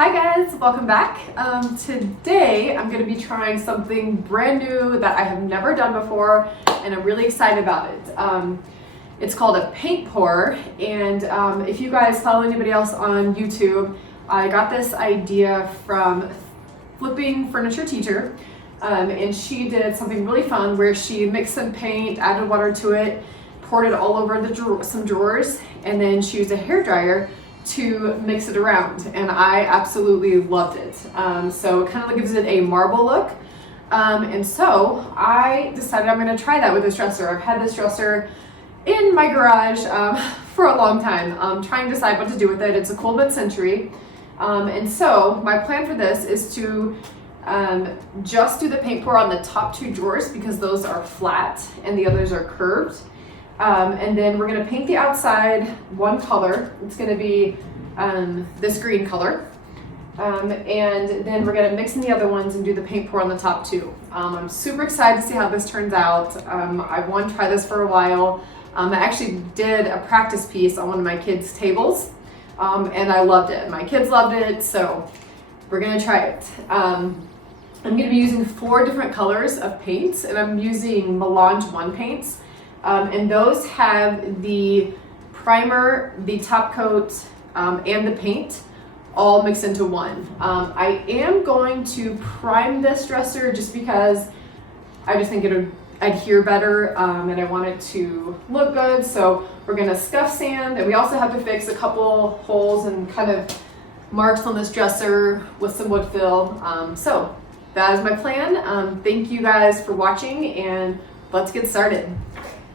Hi guys, welcome back. Today I'm going to be trying something brand new that I have never done before and I'm really excited about it. It's called a paint pour, and if you guys follow anybody else on YouTube, I got this idea from Flipping Furniture Teacher, and she did something really fun where she mixed some paint, added water to it, poured it all over some drawers, and then she used a hairdryer to mix it around, and I absolutely loved it. So it kind of gives it a marble look, and so I decided I'm going to try that with this dresser. I've had this dresser in my garage for a long time, trying to decide what to do with it. It's a Coleman Century, and so my plan for this is to just do the paint pour on the top two drawers because those are flat and the others are curved. And then we're going to paint the outside one color. It's going to be this green color. And then we're going to mix in the other ones and do the paint pour on the top two. I'm super excited to see how this turns out. I want to try this for a while. I actually did a practice piece on one of my kids' tables, and I loved it. My kids loved it, so we're going to try it. I'm going to be using 4 different colors of paints, and I'm using Melange 1 paints. And those have the primer, the top coat, and the paint all mixed into one. I am going to prime this dresser just because I just think it would adhere better, and I want it to look good. So we're going to scuff sand, and we also have to fix a couple holes and kind of marks on this dresser with some wood fill. So that is my plan. Thank you guys for watching, and let's get started.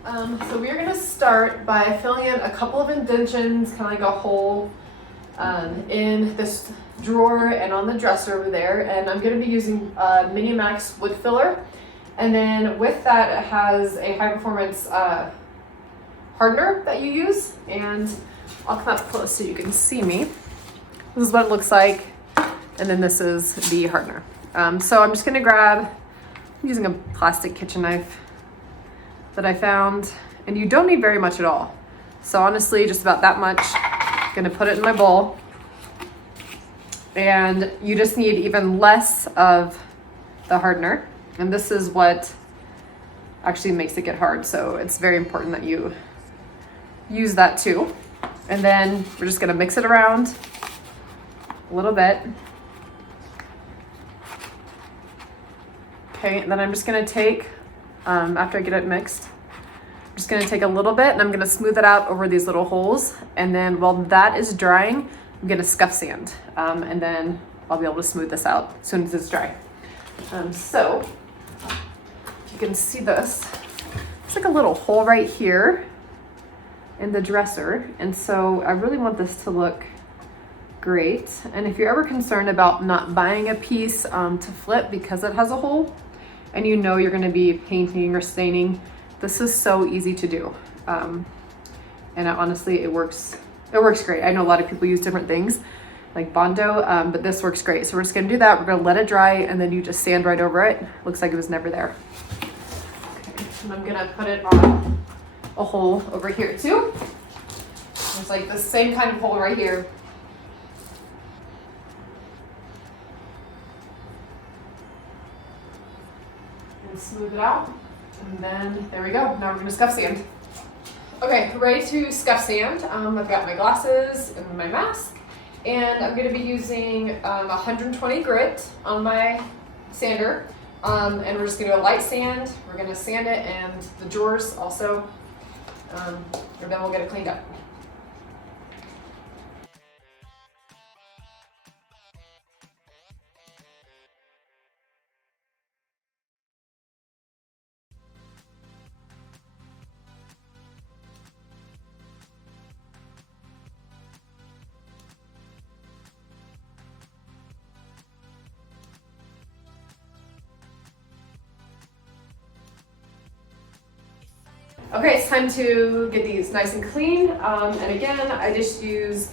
So we're going to start by filling in a couple of indentions, kind of like a hole in this drawer and on the dresser over there. And I'm going to be using Minimax wood filler. And then with that, it has a high performance hardener that you use. And I'll come up close so you can see me. This is what it looks like. And then this is the hardener. So I'm just going to grab, I'm using a plastic kitchen knife that I found, and you don't need very much at all. So honestly, just about that much. I'm gonna put it in my bowl, and you just need even less of the hardener. And this is what actually makes it get hard. So it's very important that you use that too. And then we're just gonna mix it around a little bit. Okay, and then I'm just gonna take, after I get it mixed, I'm just gonna take a little bit and I'm gonna smooth it out over these little holes. And then while that is drying, I'm gonna scuff sand. And then I'll be able to smooth this out as soon as it's dry. So if you can see this, it's like a little hole right here in the dresser. And so I really want this to look great. And if you're ever concerned about not buying a piece to flip because it has a hole, and you know you're going to be painting or staining, this is so easy to do. And honestly, it works great. I know a lot of people use different things like Bondo, but this works great. So we're just going to do that. We're going to let it dry, and then you just sand right over it. Looks like it was never there. Okay, and I'm going to put it on a hole over here too. There's like the same kind of hole right here. Smooth it out, and then there we go. Now we're going to scuff sand. Okay, ready to scuff sand. I've got my glasses and my mask, and I'm going to be using 120 grit on my sander, and we're just going to do a light sand. We're going to sand it and the drawers also, and then we'll get it cleaned up. Okay, it's time to get these nice and clean. And again, I just use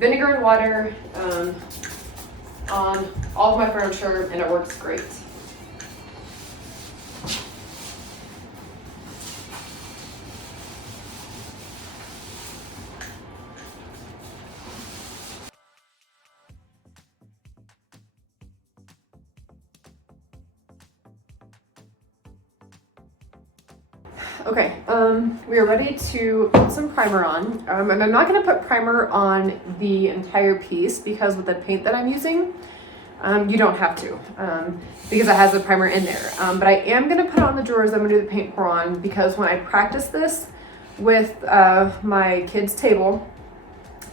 vinegar and water on all of my furniture, and it works great. Okay, we are ready to put some primer on. And I'm not going to put primer on the entire piece because with the paint that I'm using, you don't have to, because it has the primer in there. But I am going to put it on the drawers. I'm going to do the paint pour on because when I practice this with my kids' table,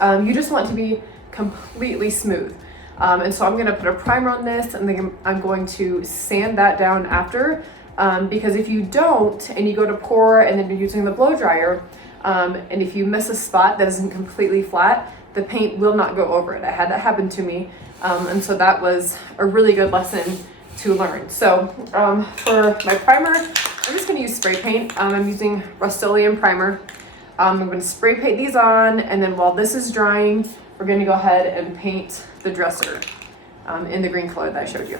you just want to be completely smooth. And so I'm going to put a primer on this, and then I'm going to sand that down after. Because if you don't, and you go to pour and then you're using the blow dryer, and if you miss a spot that isn't completely flat, the paint will not go over it. I had that happen to me. And so that was a really good lesson to learn. So for my primer, I'm just going to use spray paint. I'm using Rust-Oleum primer. I'm going to spray paint these on, and then while this is drying, we're going to go ahead and paint the dresser in the green color that I showed you.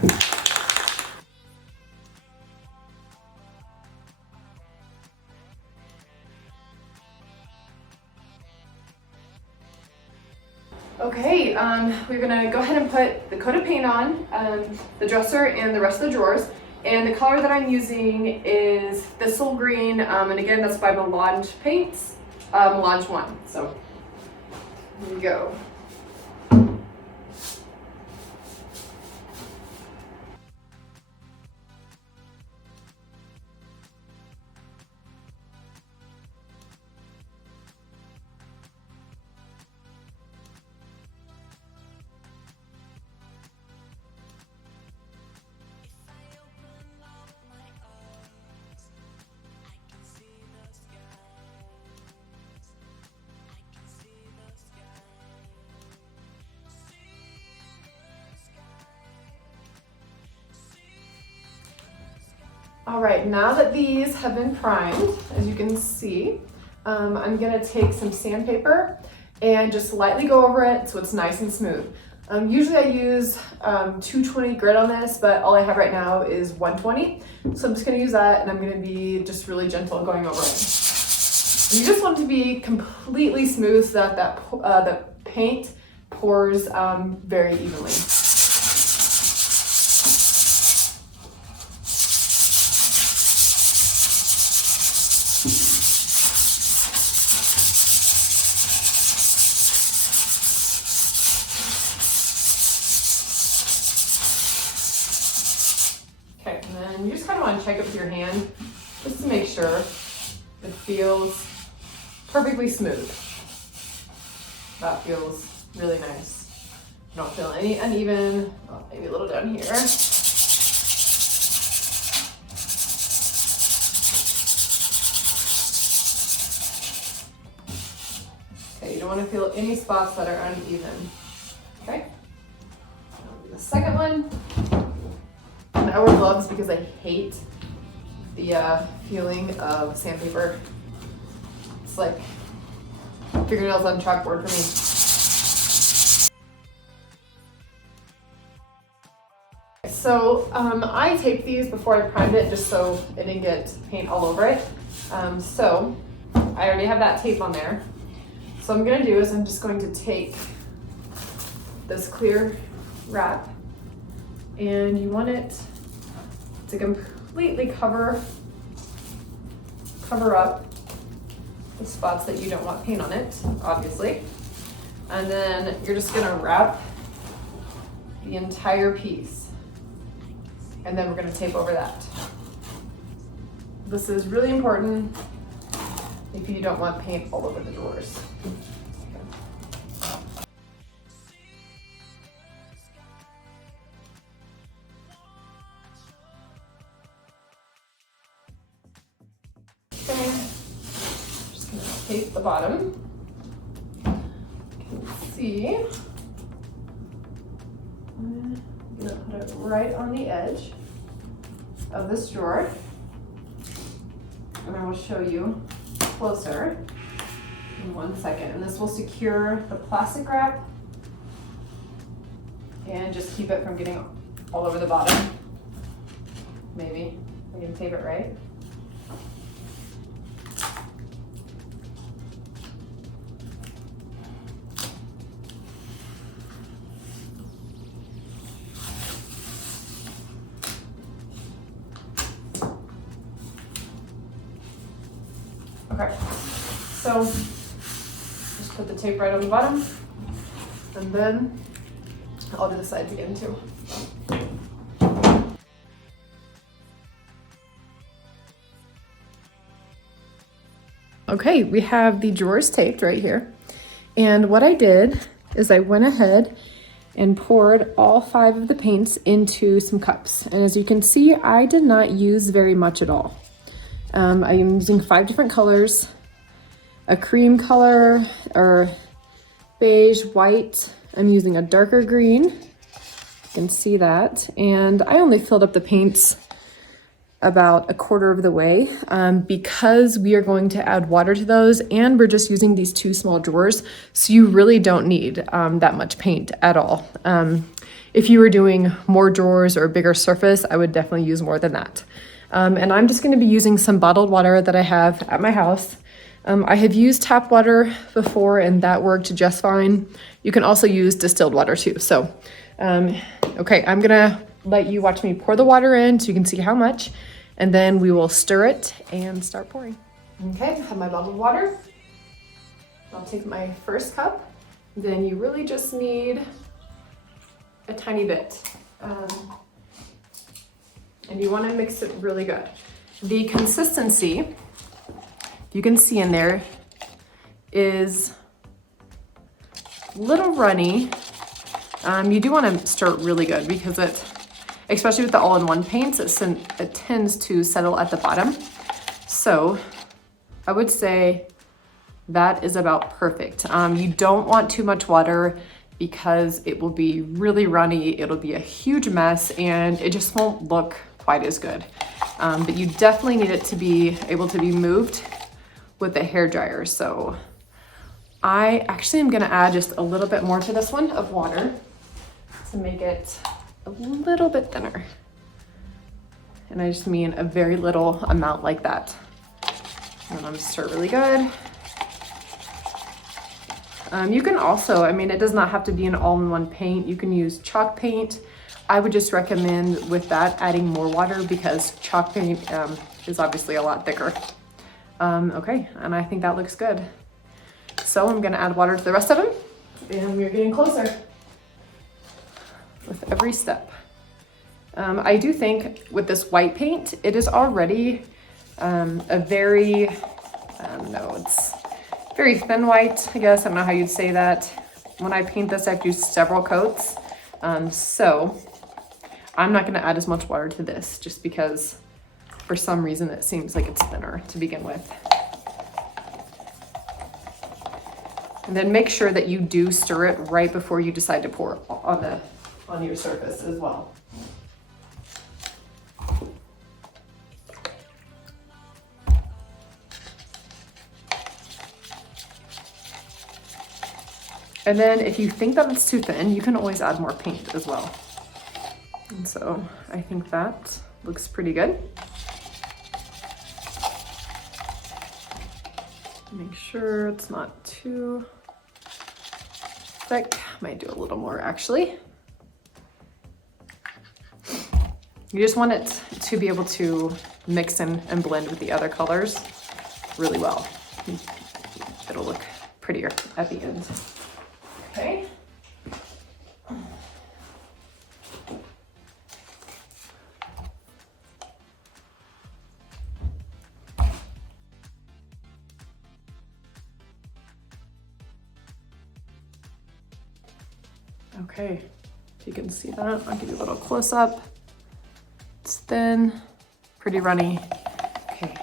Okay, we're gonna go ahead and put the coat of paint on the dresser and the rest of the drawers. And the color that I'm using is Thistle Green, and again, that's by Melange Paints, Melange 1. So, here we go. All right, now that these have been primed, as you can see, I'm gonna take some sandpaper and just lightly go over it so it's nice and smooth. Usually I use 220 grit on this, but all I have right now is 120. So I'm just gonna use that, and I'm gonna be just really gentle going over it. And you just want it to be completely smooth so that the paint pours very evenly. Okay, and then you just kind of want to check it with your hand just to make sure it feels perfectly smooth. That feels really nice. Don't feel any uneven. Oh, maybe a little down here. Okay, you don't want to feel any spots that are uneven. Okay, the second one. I wear gloves because I hate the feeling of sandpaper. It's like fingernails on chalkboard for me. So I taped these before I primed it just so it didn't get paint all over it. So I already have that tape on there. So what I'm gonna do is I'm just going to take this clear wrap, and you want it to completely cover up the spots that you don't want paint on it, obviously. And then you're just gonna wrap the entire piece, and then we're gonna tape over that. This is really important if you don't want paint all over the drawers. Just gonna tape the bottom. You can see. I'm gonna put it right on the edge of this drawer. And I will show you closer in 1 second. And this will secure the plastic wrap and just keep it from getting all over the bottom. Maybe we can tape it right. Okay, so just put the tape right on the bottom, and then I'll do the sides again too. Okay, we have the drawers taped right here. And what I did is I went ahead and poured all 5 of the paints into some cups. And as you can see, I did not use very much at all. I am using 5 different colors, a cream color or beige, white. I'm using a darker green. You can see that. And I only filled up the paints about a quarter of the way because we are going to add water to those, and we're just using these 2 small drawers, so you really don't need that much paint at all. If you were doing more drawers or a bigger surface, I would definitely use more than that. And I'm just going to be using some bottled water that I have at my house. I have used tap water before and that worked just fine. You can also use distilled water too. So, okay, I'm gonna let you watch me pour the water in so you can see how much, and then we will stir it and start pouring. Okay, I have my bottled water. I'll take my first cup. Then you really just need a tiny bit. And you want to mix it really good. The consistency, you can see in there, is a little runny. You do want to stir it really good because it, especially with the all-in-one paints, it tends to settle at the bottom. So I would say that is about perfect. You don't want too much water because it will be really runny, it'll be a huge mess, and it just won't look quite as good. But you definitely need it to be able to be moved with the hair dryer. So I actually am gonna add just a little bit more to this one of water to make it a little bit thinner. And I just mean a very little amount like that. And I'm gonna stir really good. You can also, I mean, it does not have to be an all-in-one paint. You can use chalk paint. I would just recommend with that adding more water because chalk paint is obviously a lot thicker. Okay, and I think that looks good. So I'm gonna add water to the rest of them, and we're getting closer with every step. I do think with this white paint, it is already a very, it's very thin white, I guess. I don't know how you'd say that. When I paint this, I have to use several coats. So I'm not gonna add as much water to this just because for some reason it seems like it's thinner to begin with. And then make sure that you do stir it right before you decide to pour on your surface as well. And then if you think that it's too thin, you can always add more paint as well. And so I think that looks pretty good. Make sure it's not too thick. Might do a little more actually. You just want it to be able to mix in and blend with the other colors really well. It'll look prettier at the end. Okay. Okay, if you can see that, I'll give you a little close up. It's thin, pretty runny. Okay,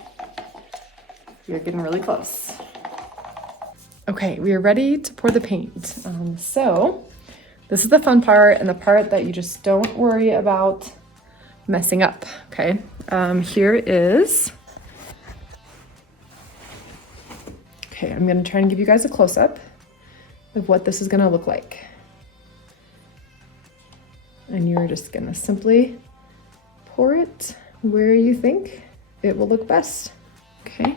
you're getting really close. Okay, we are ready to pour the paint. So this is the fun part and the part that you just don't worry about messing up, okay? Here is, okay, I'm gonna try and give you guys a close-up of what this is gonna look like. And you're just gonna simply pour it where you think it will look best, okay?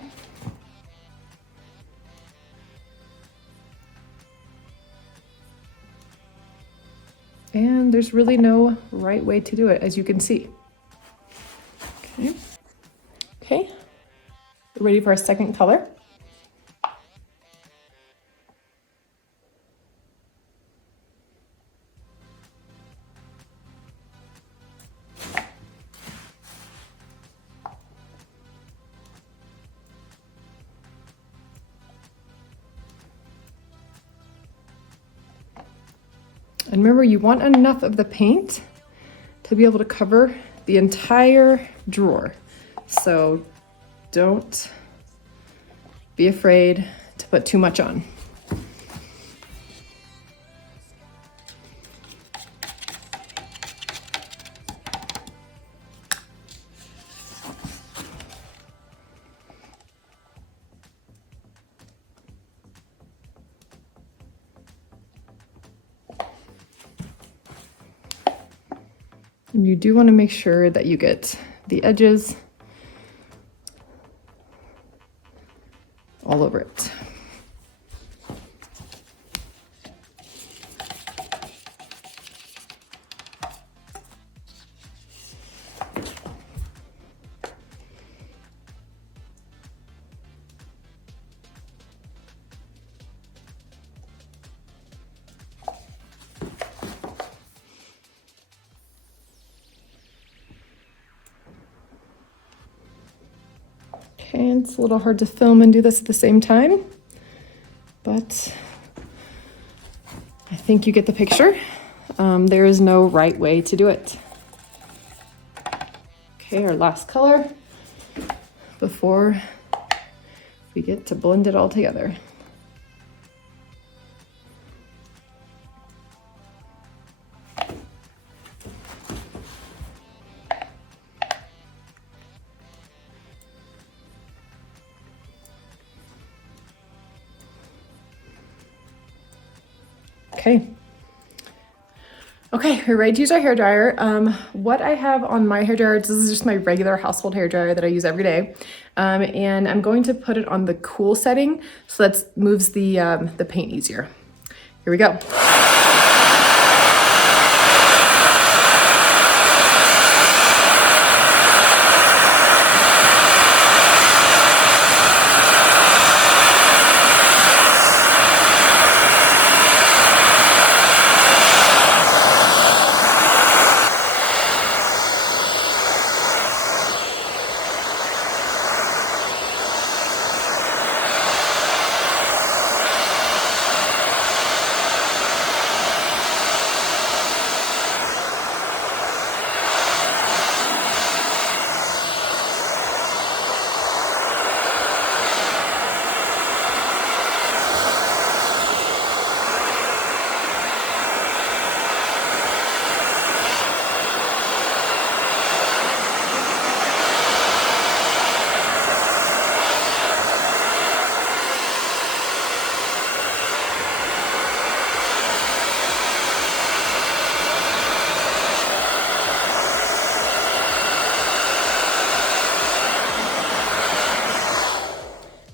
And there's really no right way to do it, as you can see. Okay, okay. Ready for our second color. And remember, you want enough of the paint to be able to cover the entire drawer. So don't be afraid to put too much on. And you do want to make sure that you get the edges all over it. Okay, it's a little hard to film and do this at the same time, but I think you get the picture. There is no right way to do it. Okay, our last color before we get to blend it all together. Okay, we're ready to use our hairdryer. What I have on my hairdryer, this is just my regular household hairdryer that I use every day. And I'm going to put it on the cool setting so that moves the paint easier. Here we go.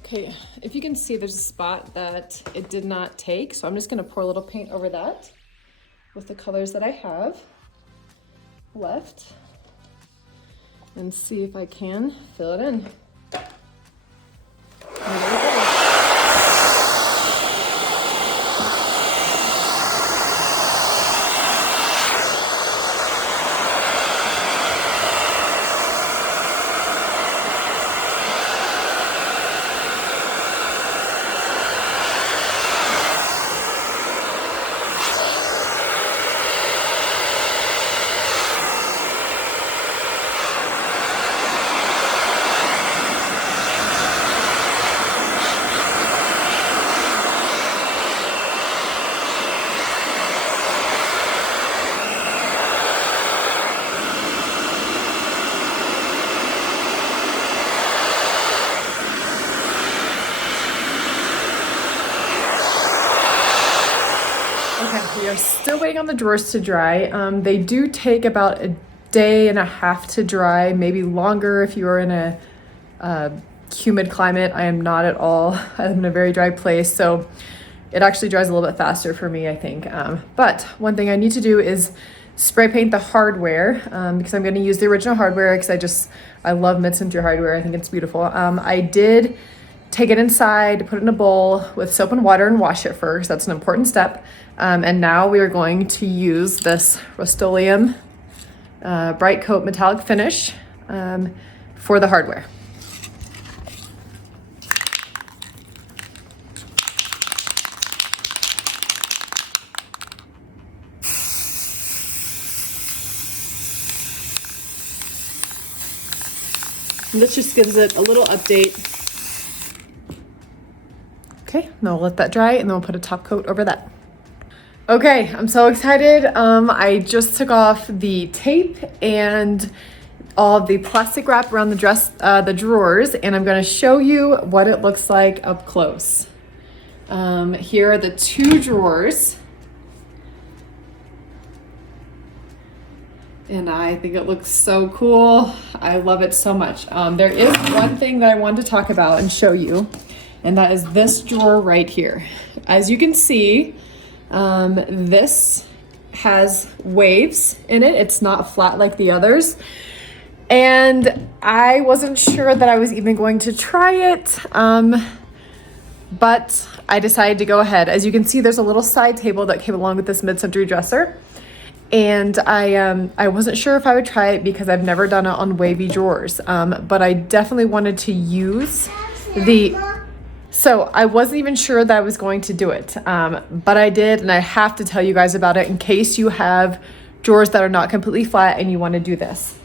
Okay, if you can see, there's a spot that it did not take, so I'm just gonna pour a little paint over that with the colors that I have left and see if I can fill it in. And there we go. Okay, we are still waiting on the drawers to dry. They do take about a day and a half to dry, maybe longer if you are in a humid climate. I am not at all. I'm in a very dry place, so it actually dries a little bit faster for me, I think. But one thing I need to do is spray paint the hardware because I'm going to use the original hardware because I love mid-century hardware. I think it's beautiful. I did take it inside, put it in a bowl with soap and water and wash it first. That's an important step. And now we are going to use this Rust-Oleum Bright Coat Metallic Finish for the hardware. This just gives it a little update. Okay, now we'll let that dry and then we'll put a top coat over that. Okay, I'm so excited. I just took off the tape and all of the plastic wrap around the drawers, and I'm gonna show you what it looks like up close. Here are the two drawers. And I think it looks so cool. I love it so much. There is one thing that I wanted to talk about and show you, and that is this drawer right here. As you can see, this has waves in it. It's not flat like the others. And I wasn't sure that I was even going to try it, but I decided to go ahead. As you can see, there's a little side table that came along with this mid-century dresser. And I wasn't sure if I would try it because I've never done it on wavy drawers, but I definitely wanted to use so I wasn't even sure that I was going to do it, but I did, and I have to tell you guys about it in case you have drawers that are not completely flat and you want to do this.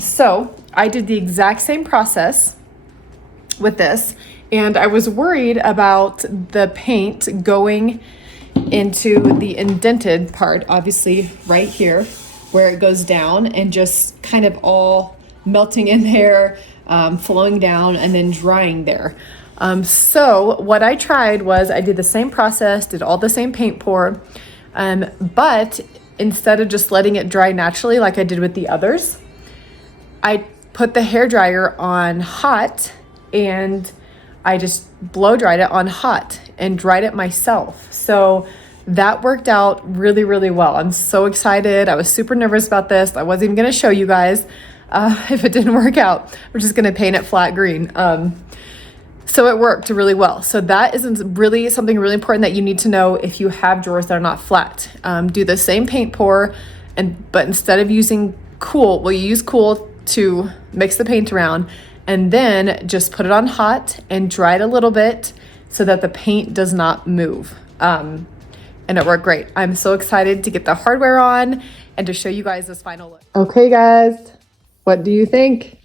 So I did the exact same process with this, and I was worried about the paint going into the indented part, obviously right here where it goes down, and just kind of all melting in there, flowing down and then drying there. So what I tried was I did the same process, did all the same paint pour, but instead of just letting it dry naturally like I did with the others, I put the hairdryer on hot and I just blow dried it on hot and dried it myself. So that worked out really, really well. I'm so excited. I was super nervous about this. I wasn't even gonna show you guys if it didn't work out. We're just gonna paint it flat green. So it worked really well. So that is really something really important that you need to know if you have drawers that are not flat. Do the same paint pour, but instead of using Kool, well, you use Kool to mix the paint around, and then just put it on hot and dry it a little bit so that the paint does not move. And it worked great. I'm so excited to get the hardware on and to show you guys this final look. Okay guys, what do you think?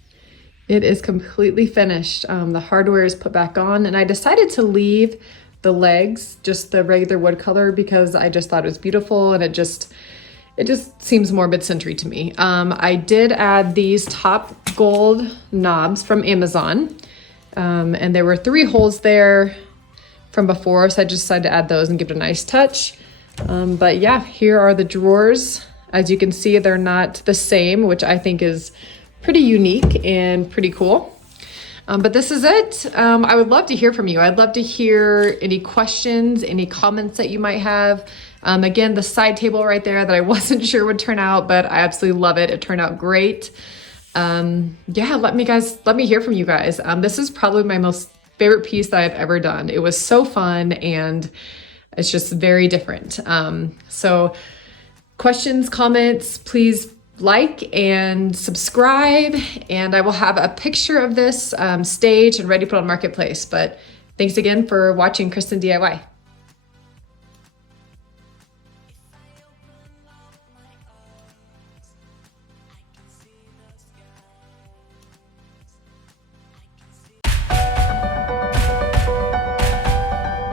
It is completely finished. The hardware is put back on, and I decided to leave the legs just the regular wood color because I just thought it was beautiful, and it just seems more mid-century to me. I did add these top gold knobs from Amazon, and there were 3 holes there from before, so I just decided to add those and give it a nice touch. But yeah, here are the drawers. As you can see, they're not the same, which I think is pretty unique and pretty cool. But this is it. I would love to hear from you. I'd love to hear any questions, any comments that you might have. Again, the side table right there that I wasn't sure would turn out, but I absolutely love it. It turned out great. Yeah, let me hear from you guys. This is probably my most favorite piece that I've ever done. It was so fun, and it's just very different. So questions, comments, please like and subscribe, and I will have a picture of this staged and ready to put on Marketplace. But thanks again for watching Kristen DIY.